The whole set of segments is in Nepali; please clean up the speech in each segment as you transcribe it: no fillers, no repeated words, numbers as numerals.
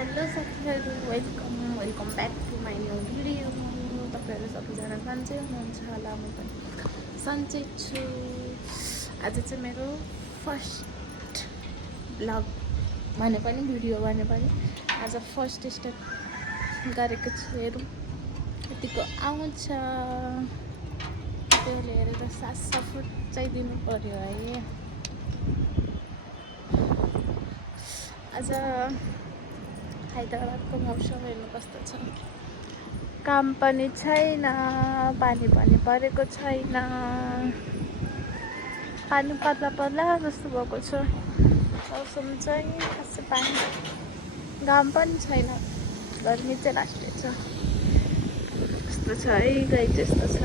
हेलो साथीहरू, welcome back to my new video. तपाईँहरू सबैजना सन्चै हुनुहुन्छ होला, म पनि सन्चै छु। आज चाहिँ मेरो फर्स्ट ब्लग भने पनि भिडियो भने पनि आज फर्स्ट स्टार्ट गरेको छु। हेरौँ यतिको आउँछ, त्यसले हेरेर सास सफुच्चाइ दिनु पर्यो है। आज हैदराबादको मौसम हेर्नु कस्तो छ। काम पनि छैन, पानी पनि परेको छैन, पानी पर्ला पर्ला जस्तो भएको छ मौसम चाहिँ। खासै पानी घाम पनि छैन, गर्मी चाहिँ लास्टै छ। कस्तो छ है, गाई त्यस्तो छ।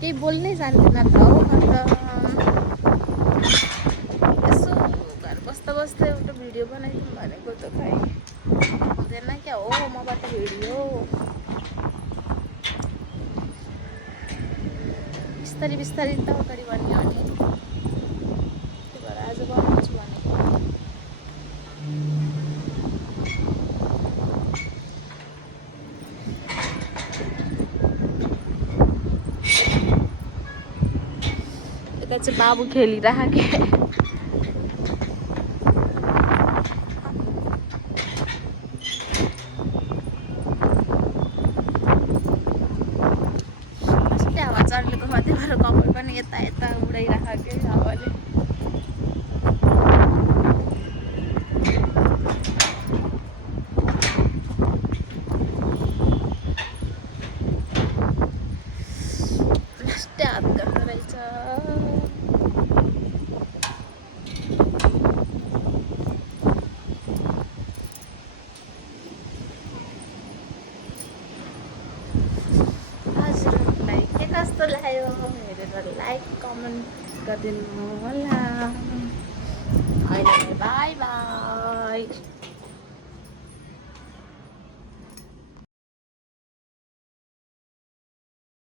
केही बोल्नै जान्दैन त हौ। अन्त यसो घर बस्दा बस्दा एउटा भिडियो बनाइदिउँ भनेको त खै हुँदैन क्या हो मबाट भिडियो। बिस्तारै बिस्तारै त अगाडि बढ्ने हो नि, त्यही भएर आज बनाउँछु भनेको। यता चाहिँ बाबु खेलिरहेको। कस्तो हावा चलेको छ, त्यही भएर कपाल पनि यता यता उडाइरहेको हावाले। लास्टै हात गर्दो रहेछ। हजुरहरूलाई के कस्तो लाग्यो हेरेर लाइक कमेन्ट गरिदिनु होला। अहिले बाई बाई।